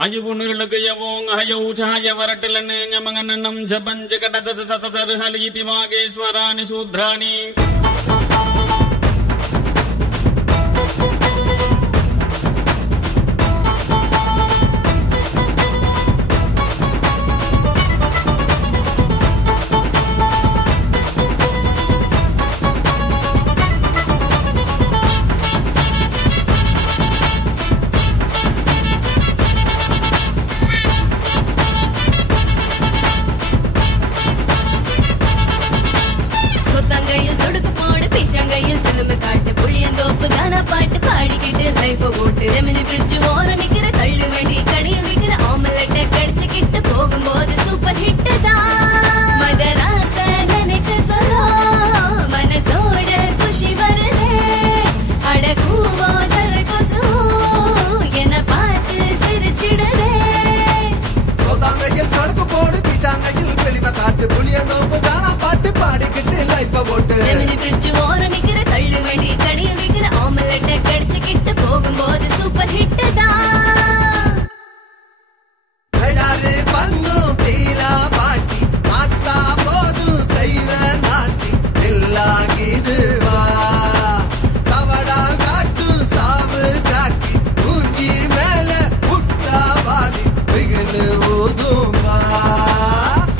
Ayubunurlagayavong Ayauchaya Varatilan Yamanganam Jabanjakata Haliti Mageswarani Sudrani Remini bridge ora nikira kallu vendi kadiyal vikira omelette kadichu kitta pogumbodhu super hit da madarasa nanek solo manasoda kushi varude adakuvo darkosu ena paathu sirichidude sodangayil sadku podu pichangayil pelima kaattu puliyandoppu gana paattu paadikitte life vote Remini bridge ora nikira kallu vendi kadiyal vikira omelette kadichu kitta pogumbodhu super hit da Vedare pannu pila paati matta podu saiva naati illagiduva savada kaattu savu kaaki unji mele putta vali vigulu uduma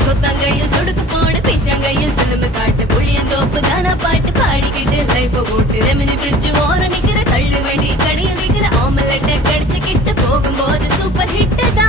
sotangayil sudukku podu pichangayil film kaattu puliyandoppu gana paattu paadikitte life vote Remini bridge ora nikira kallu vendi kadiyal vikira omelette kadichu kitta pogumbodhu super hit da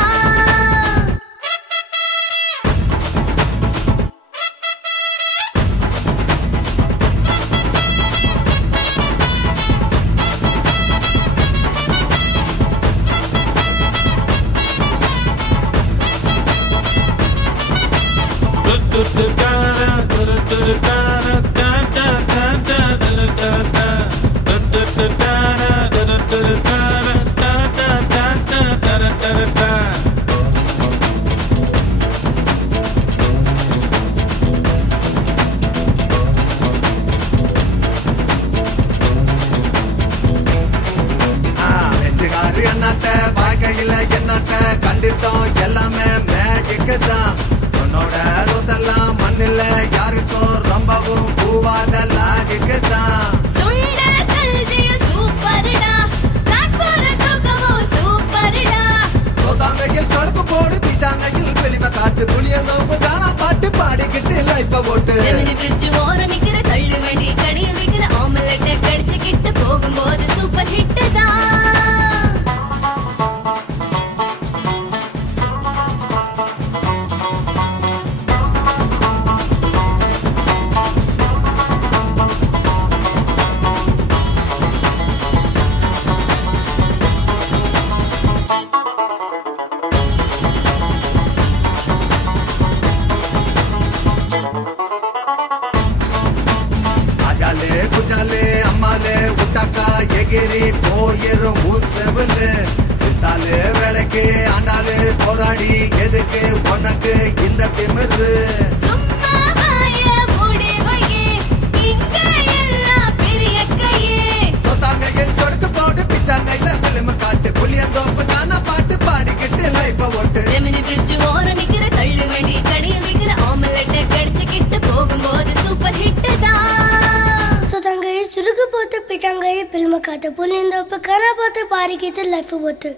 என்னத்த வாழ்க்கையில என்னத்த கண்டிட்டோம் எல்லாமே magic தான் உன்னோட சொத்தெல்லாம் மண்ணில யாருக்கும் ரொம்பவும் பூவாத லாஜிக் தான் சொதாங்கையில் சொடுக்கு போடு பிச்சாங்கையில் வெளிவ காட்டு புளியந்தோப்பு தானா பாட்டு பாடிக்கிட்டு லைஃப போட்டு பிரிட்ஜ் ஓர நிக்கிற தள்ளு வெடி கடியில் வைக்கிற ஆம்லெட்டை கடிச்சுக்கிட்டு போகும்போது சூப்பர் ஹிட் தான் குஜாலே அம்மாலே உட்டாக்கா எகிரி போயிரும் மூசவலு சித்தாலே வேலைக்கு ஆண்டாலே போராடி எதுக்கு உனக்கு இந்த திமிரு சும்மா வாய மூடி வையே இங்க எல்லாம் பெரிய கையே சொத்தாங்கையில் சொடுக்கு போடு பிச்சாங்கையில பிலிம காட்டு புளியந்தோப்பு தானா பாட்டு பாடிக்கிட்டு லைஃப ஓட்டு ரெமினி பிரிட்ஜ் ஓர நிக்கிற தள்ளு வெடி கடியில் வைக்கிற ஆம்லெட்டை கடிச்சுக்கிட்டு போகும்போது சூப்பர் ஹிட் தான் सुरग पोते पिटांगे फिल्म खाते पुलिंदो पे खाना पोते पारी की लाइफ बोते